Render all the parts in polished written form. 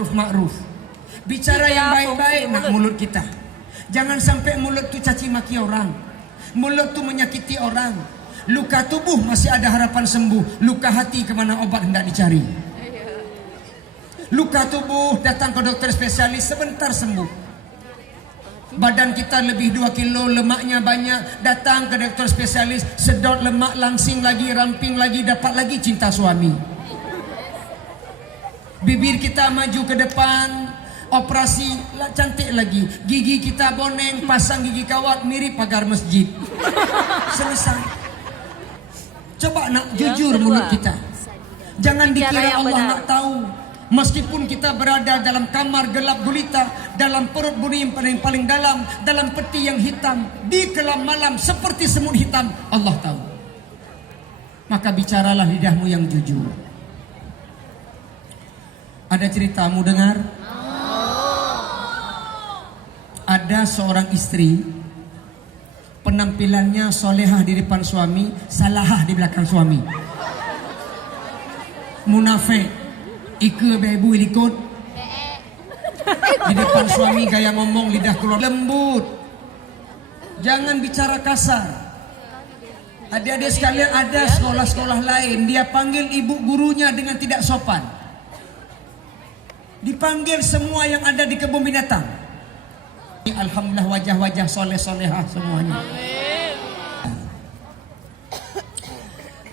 ma'ruf. Bicara yang baik-baik nak mulut kita. Jangan sampai mulut tu caci maki orang. Mulut tu menyakiti orang. Luka tubuh masih ada harapan sembuh. Luka hati kemana obat hendak dicari. Luka tubuh datang ke dokter spesialis sebentar sembuh. Badan kita lebih 2 kilo, lemaknya banyak, datang ke dokter spesialis, sedot lemak, langsing lagi, ramping lagi, dapat lagi cinta suami. Bibir kita maju ke depan, operasi cantik lagi. Gigi kita boneng, pasang gigi kawat, mirip pagar masjid. Selesai. Coba nak jujur mulut kita. Jangan dikira Allah nggak tahu. Meskipun kita berada dalam kamar gelap gulita, dalam perut bumi yang paling dalam, dalam peti yang hitam, di kelam malam seperti semut hitam, Allah tahu. Maka bicaralah lidahmu yang jujur. Ada ceritamu dengar? Ada seorang istri, penampilannya solehah di depan suami, salahah di belakang suami. Munafik. Ika bebu ikut di depan suami, gaya ngomong lidah keluar lembut. Jangan bicara kasar. Adik-adik sekalian, ada sekolah-sekolah lain dia panggil ibu gurunya dengan tidak sopan. Dipanggil semua yang ada di kebun binatang. Alhamdulillah wajah-wajah soleh-solehah semuanya.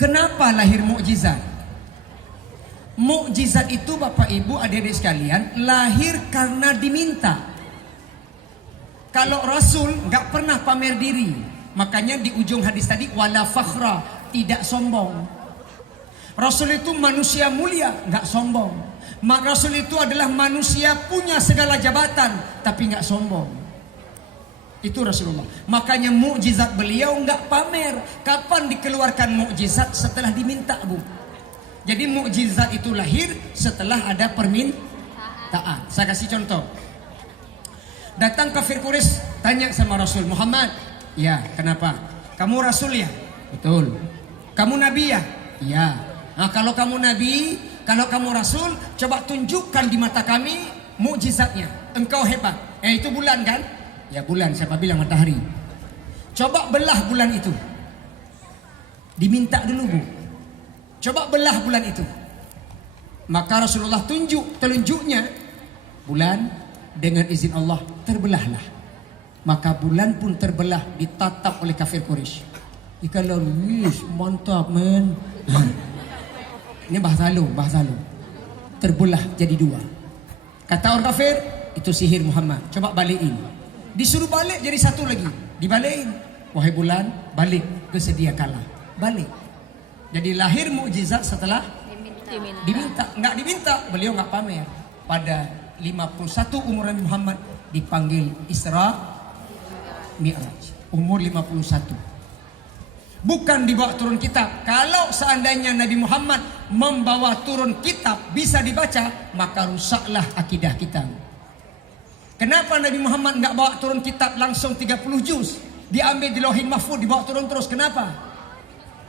Kenapa lahir mukjizat? Mukjizat itu Bapak Ibu adik-adik sekalian lahir karena diminta. Kalau Rasul nggak pernah pamer diri, makanya di ujung hadis tadi wala fakhra, tidak sombong. Rasul itu manusia mulia, nggak sombong. Rasul itu adalah manusia punya segala jabatan tapi nggak sombong. Itu Rasulullah. Makanya mukjizat beliau nggak pamer. Kapan dikeluarkan mukjizat? Setelah diminta, Bu. Jadi mukjizat itu lahir setelah ada permintaan. Saya kasih contoh. Datang kafir Quraisy tanya sama Rasul Muhammad, ya kenapa? Kamu Rasul ya? Betul. Kamu Nabi ya? Iya. Nah kalau kamu Nabi, kalau kamu Rasul, coba tunjukkan di mata kami mukjizatnya. Engkau hebat. Itu bulan kan? Ya bulan, siapa bilang matahari? Coba belah bulan itu. Diminta dulu, Bu. Coba belah bulan itu. Maka Rasulullah tunjuk telunjuknya. Bulan dengan izin Allah terbelahlah. Maka bulan pun terbelah, ditatap oleh kafir Quraisy. Ikalah wis mantap men. Ini bahasa lu. Terbelah jadi 2. Kata orang kafir, itu sihir Muhammad. Coba balikin. Disuruh balik jadi 1 lagi. Dibalikin. Wahai bulan, balik ke sedia kala. Balik. Jadi lahir mukjizat setelah diminta. Nggak diminta, beliau nggak pamer. Pada 51 umur Nabi Muhammad dipanggil Isra Mi'raj. Umur 51. Bukan dibawa turun kitab. Kalau seandainya Nabi Muhammad membawa turun kitab bisa dibaca, maka rusaklah akidah kita. Kenapa Nabi Muhammad nggak bawa turun kitab langsung 30 juz? Diambil di Lauhil Mahfuz, dibawa turun terus. Kenapa?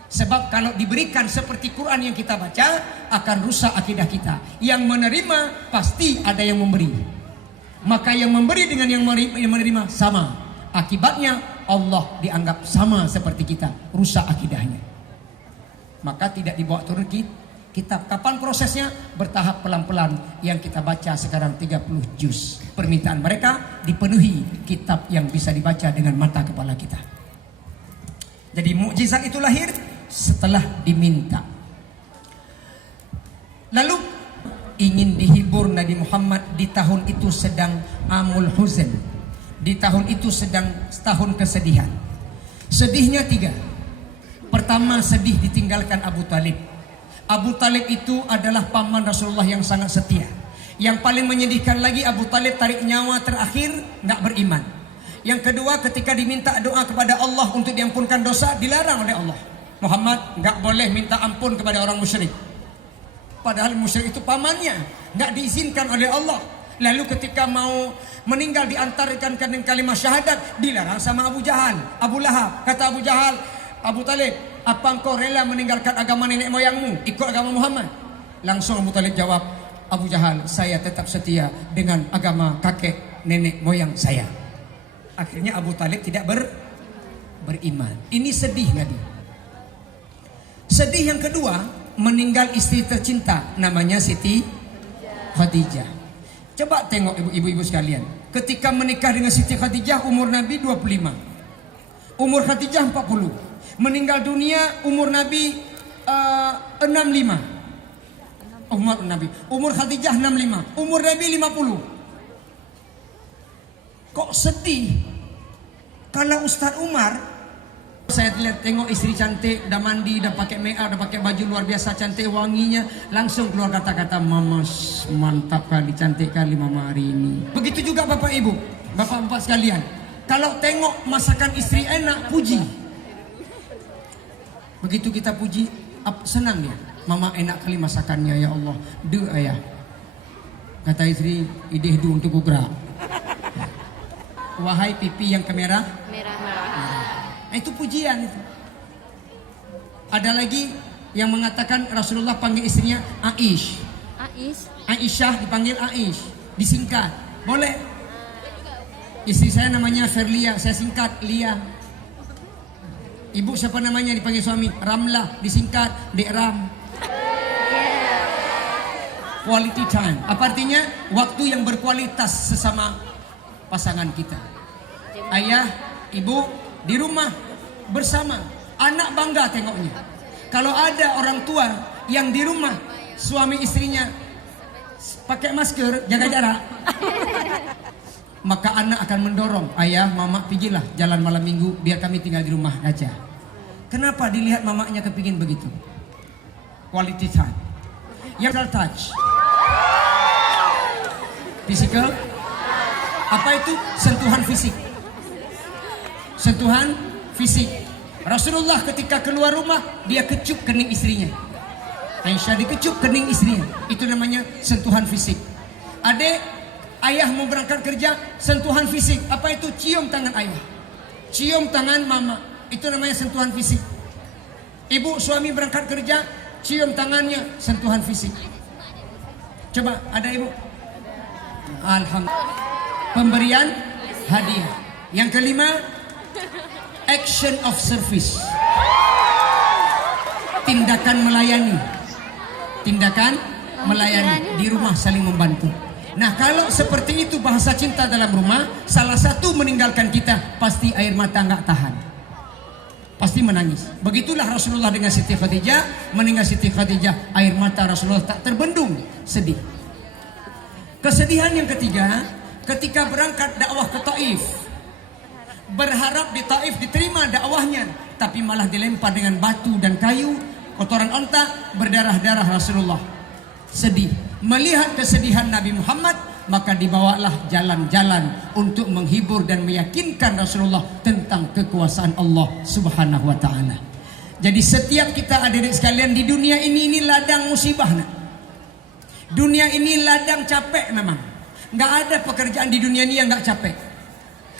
Sebab kalau diberikan seperti Quran yang kita baca akan rusak akidah kita. Yang menerima pasti ada yang memberi. Maka yang memberi dengan yang menerima sama. Akibatnya Allah dianggap sama seperti kita. Rusak akidahnya. Maka tidak dibawa turun kitab. Kapan prosesnya? Bertahap pelan-pelan. Yang kita baca sekarang 30 juz. Permintaan mereka dipenuhi kitab yang bisa dibaca dengan mata kepala kita. Jadi mukjizat itu lahir setelah diminta. Lalu ingin dihibur Nabi Muhammad di tahun itu sedang Amul Huzn. Di tahun itu sedang tahun kesedihan. Sedihnya 3. Pertama, sedih ditinggalkan Abu Talib. Abu Talib itu adalah paman Rasulullah yang sangat setia. Yang paling menyedihkan lagi, Abu Talib tarik nyawa terakhir nggak beriman. Yang kedua, ketika diminta doa kepada Allah untuk diampunkan dosa, dilarang oleh Allah. Muhammad nggak boleh minta ampun kepada orang musyrik. Padahal musyrik itu pamannya, nggak diizinkan oleh Allah. Lalu ketika mau meninggal diantarkan dengan kalimat syahadat, dilarang sama Abu Jahal, Abu Lahab. Kata Abu Jahal, Abu Talib, apa engkau rela meninggalkan agama nenek moyangmu, ikut agama Muhammad? Langsung Abu Talib jawab, Abu Jahal, saya tetap setia dengan agama kakek nenek moyang saya. Akhirnya Abu Talib tidak beriman. Ini sedih Nabi. Sedih yang kedua, meninggal istri tercinta namanya Siti Khadijah. Coba tengok ibu-ibu sekalian. Ketika menikah dengan Siti Khadijah umur Nabi 25. Umur Khadijah 40. Meninggal dunia umur Nabi 65. Umur Khadijah 65. Umur Nabi 50. Kok sedih? Kalau Ustadz Umar, saya lihat tengok istri cantik, udah mandi, udah pakai make up, udah pakai baju luar biasa cantik wanginya, langsung keluar kata-kata, "Mama mantap kali, cantik kali Mama hari ini." Begitu juga Bapak Ibu, Bapak-bapak sekalian. Kalau tengok masakan istri enak, puji. Begitu kita puji, senang dia. "Mama enak kali masakannya ya Allah." "Du ayah." Kata istri, "Ideh du untuk gerak." "Wahai pipi yang kemerah." Itu pujian itu. Ada lagi yang mengatakan Rasulullah panggil istrinya Aish. Aisyah dipanggil Aish, disingkat. Boleh. Istri saya namanya Ferlia, saya singkat Lia. Ibu siapa namanya dipanggil suami? Ramlah, disingkat Dek Ram. Quality time. Apa artinya? Waktu yang berkualitas sesama pasangan kita. Ayah, ibu di rumah bersama, anak bangga tengoknya. Kalau ada orang tua yang di rumah suami istrinya pakai masker, jaga jarak, maka anak akan mendorong, "Ayah, mama pergilah jalan malam minggu, biar kami tinggal di rumah aja." Kenapa dilihat mamanya kepingin begitu? Quality time. Yang touch, physical. Apa itu? Sentuhan fisik. Sentuhan fisik. Rasulullah ketika keluar rumah, dia kecup kening istrinya. Aisyah dikecup kening istrinya. Itu namanya sentuhan fisik. Adik, ayah mau berangkat kerja, sentuhan fisik. Apa itu? Cium tangan ayah, cium tangan mama. Itu namanya sentuhan fisik. Ibu, suami berangkat kerja, cium tangannya, sentuhan fisik. Coba, ada ibu? Alhamdulillah. Pemberian hadiah. Yang kelima, action of service. Tindakan melayani. Tindakan melayani. Di rumah saling membantu. Nah, kalau seperti itu bahasa cinta dalam rumah, salah satu meninggalkan kita, pasti air mata nggak tahan, pasti menangis. Begitulah Rasulullah dengan Siti Khadijah. Meninggal Siti Khadijah, air mata Rasulullah tak terbendung, sedih. Kesedihan yang ketiga, ketika berangkat dakwah ke Taif, berharap di Taif diterima dakwahnya, tapi malah dilempar dengan batu dan kayu, kotoran onta, berdarah-darah Rasulullah. Sedih. Melihat kesedihan Nabi Muhammad, maka dibawalah jalan-jalan untuk menghibur dan meyakinkan Rasulullah tentang kekuasaan Allah Subhanahu wa taala. Jadi setiap kita adik-adik sekalian di dunia ini ladang musibah. Dunia ini ladang capek memang. Nggak ada pekerjaan di dunia ini yang nggak capek.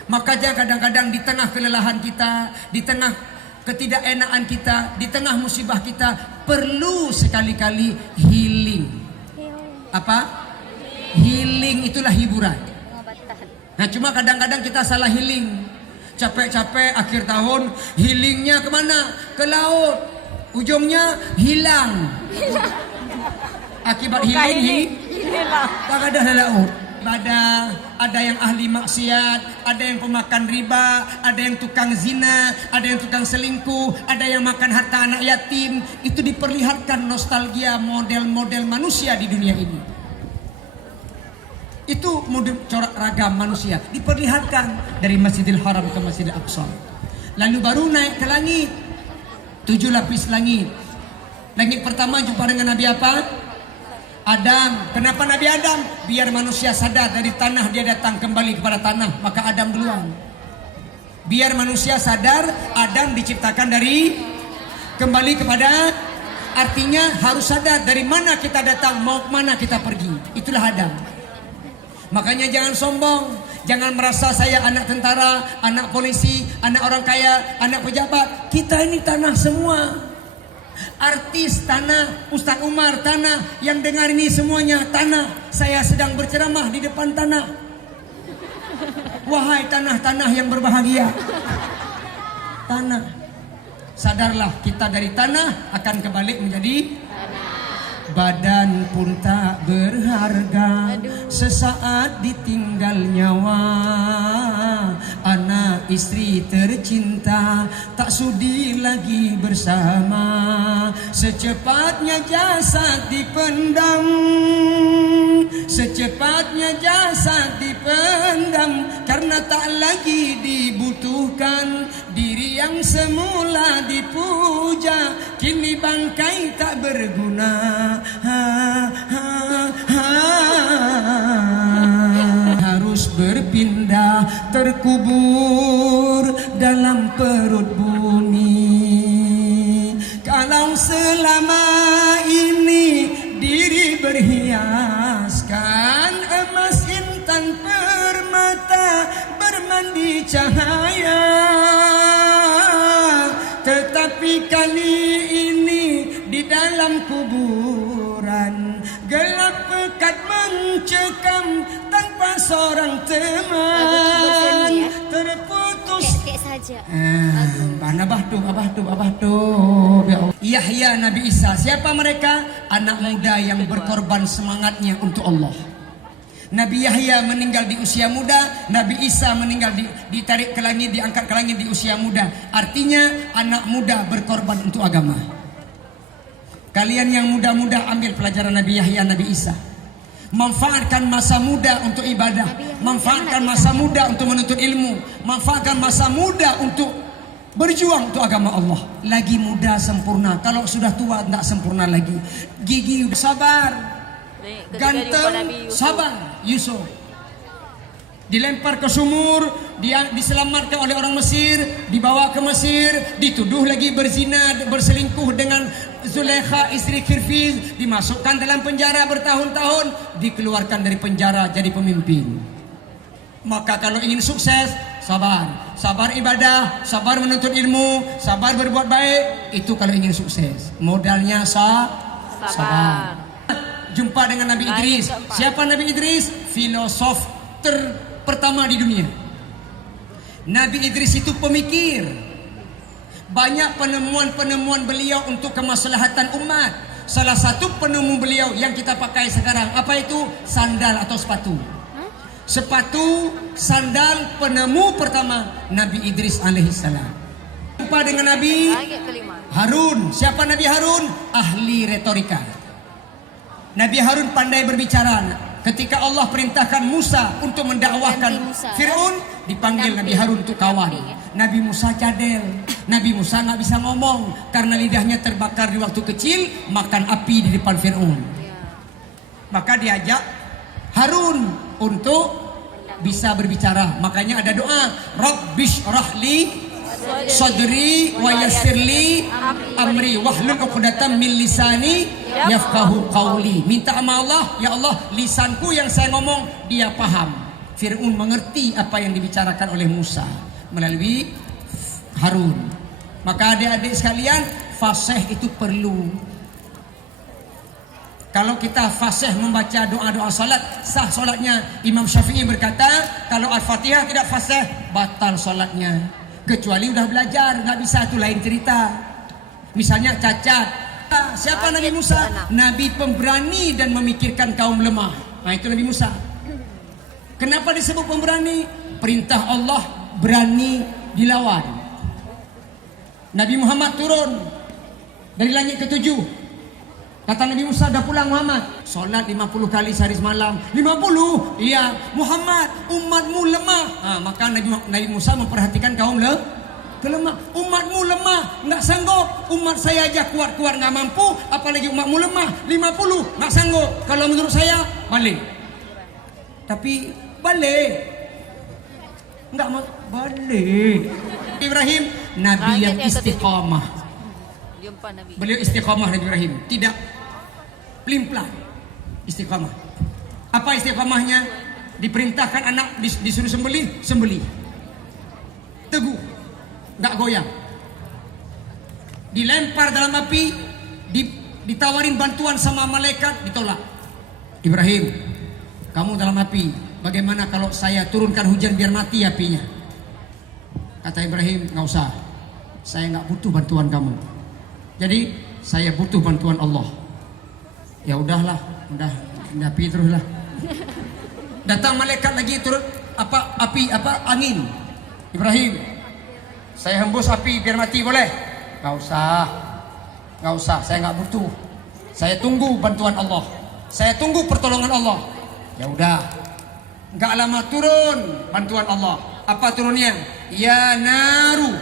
Makanya kadang-kadang di tengah kelelahan kita, di tengah ketidakenaan kita, di tengah musibah kita, perlu sekali-kali healing. Apa? Healing itulah hiburan. Nah, cuma kadang-kadang kita salah healing. Capek-capek akhir tahun, healingnya kemana? Ke laut. Ujungnya hilang. Akibat healing hilang. Tak ada laut. Ada yang ahli maksiat, ada yang pemakan riba, ada yang tukang zina, ada yang tukang selingkuh, ada yang makan harta anak yatim. Itu diperlihatkan nostalgia model-model manusia di dunia ini. Itu model corak ragam manusia diperlihatkan dari Masjidil Haram ke Masjidil Aqsa. Lalu baru naik ke langit, 7 lapis langit. Langit pertama jumpa dengan Nabi apa? Adam. Kenapa Nabi Adam? Biar manusia sadar dari tanah dia datang kembali kepada tanah, maka Adam duluan. Biar manusia sadar Adam diciptakan dari kembali kepada, artinya harus sadar dari mana kita datang, mau kemana kita pergi. Itulah Adam. Makanya jangan sombong, jangan merasa saya anak tentara, anak polisi, anak orang kaya, anak pejabat. Kita ini tanah semua. Artis tanah, Ustadz Umar tanah, yang dengar ini semuanya tanah. Saya sedang berceramah di depan tanah. Wahai tanah-tanah yang berbahagia, tanah, sadarlah kita dari tanah akan kembali menjadi badan pun tak berharga. Sesaat ditinggal nyawa, anak istri tercinta tak sudi lagi bersama. Secepatnya jasad dipendam, secepatnya jasad dipendam, karena tak lagi dibutuhkan. Diri yang semula dipuja kini bangkai tak berguna. Harus berpindah terkubur dalam perut bumi. Kalau selama ini diri berhiaskan emas intan permata bermandi cahaya, tetapi kali ini di dalam kuburan gelap pekat mencekam tanpa seorang teman. Terputus abah tuh Yahya Nabi Isa. Siapa mereka? Anak muda yang berkorban semangatnya untuk Allah. Nabi Yahya meninggal di usia muda, Nabi Isa meninggal ditarik ke langit, diangkat ke langit di usia muda. Artinya anak muda berkorban untuk agama. Kalian yang muda-muda ambil pelajaran Nabi Yahya, Nabi Isa. Manfaatkan masa muda untuk ibadah, manfaatkan masa muda untuk menuntut ilmu, manfaatkan masa muda untuk berjuang untuk agama Allah. Lagi muda sempurna, kalau sudah tua tidak sempurna lagi. Gigi sabar, ganteng sabar. Yusuf dilempar ke sumur, dia diselamatkan oleh orang Mesir, dibawa ke Mesir, dituduh lagi berzina, berselingkuh dengan Zulaikha istri Khirfiz, dimasukkan dalam penjara bertahun-tahun, dikeluarkan dari penjara jadi pemimpin. Maka kalau ingin sukses, sabar, sabar ibadah, sabar menuntut ilmu, sabar berbuat baik, itu kalau ingin sukses. Modalnya sabar. Jumpa dengan Nabi Idris. Siapa Nabi Idris? Filosof pertama di dunia. Nabi Idris itu pemikir. Banyak penemuan-penemuan beliau untuk kemaslahatan umat. Salah satu penemu beliau yang kita pakai sekarang, apa itu? Sandal atau sepatu. Sepatu, sandal, penemu pertama Nabi Idris alaihissalam. Jumpa dengan Nabi Harun. Siapa Nabi Harun? Ahli retorika. Nabi Harun pandai berbicara. Ketika Allah perintahkan Musa untuk mendakwahkan Fir'aun, dipanggil Nabi Harun untuk kawan. Nabi Musa cadel. Nabi Musa nggak bisa ngomong karena lidahnya terbakar di waktu kecil makan api di depan Fir'aun. Maka diajak Harun untuk bisa berbicara. Makanya ada doa, Rabbish rahli sadri wa yassirli amri wahlul 'uqdatam min lisani yafqahu qawli. Minta sama Allah, ya Allah, lisanku yang saya ngomong dia paham. Fir'aun mengerti apa yang dibicarakan oleh Musa melalui Harun. Maka adik-adik sekalian, fasih itu perlu. Kalau kita fasih membaca doa-doa salat, sah salatnya. Imam Syafi'i berkata, kalau Al-Fatihah tidak fasih, batal salatnya. Kecuali udah belajar, nggak bisa, itu lain cerita. Misalnya cacat. Siapa Nabi Musa? Nabi pemberani dan memikirkan kaum lemah. Nah itu Nabi Musa. Kenapa disebut pemberani? Perintah Allah berani dilawan. Nabi Muhammad turun dari langit ke-7. Kata Nabi Musa, dah pulang Muhammad. Solat 50 kali sehari semalam. 50? Iya. Muhammad, umatmu lemah. Maka Nabi Musa memperhatikan kaum lemah. Umatmu lemah, nggak sanggup. Umat saya aja kuat-kuat nggak mampu, apalagi umatmu lemah. 50 nggak sanggup. Kalau menurut saya balik. Tapi balik. Nggak mau balik. Ibrahim, Nabi yang istiqamah. Beliau istiqamah Nabi Ibrahim, tidak pelin-pelan, istiqamah. Apa istiqamahnya? Diperintahkan anak disuruh sembelih, teguh, nggak goyang. Dilempar dalam api, Ditawarin bantuan sama malaikat, ditolak. Ibrahim, kamu dalam api, bagaimana kalau saya turunkan hujan biar mati apinya? Kata Ibrahim, nggak usah, saya nggak butuh bantuan kamu. Jadi saya butuh bantuan Allah. Ya udahlah, udah api teruslah. Datang malaikat lagi turun angin. Ibrahim, saya hembus api biar mati boleh? Nggak usah, saya nggak butuh. Saya tunggu bantuan Allah. Saya tunggu pertolongan Allah. Ya udah, nggak lama turun bantuan Allah. Apa turunnya? Ya naru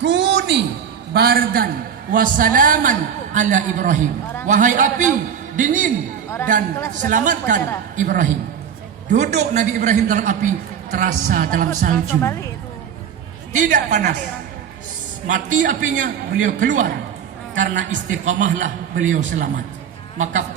kuni bardan wasalaman ala Ibrahim. Wahai api, dingin dan selamatkan Ibrahim. Duduk Nabi Ibrahim dalam api, terasa dalam salju. Tidak panas. Mati apinya, beliau keluar. Karena istiqamahlah beliau selamat. Maka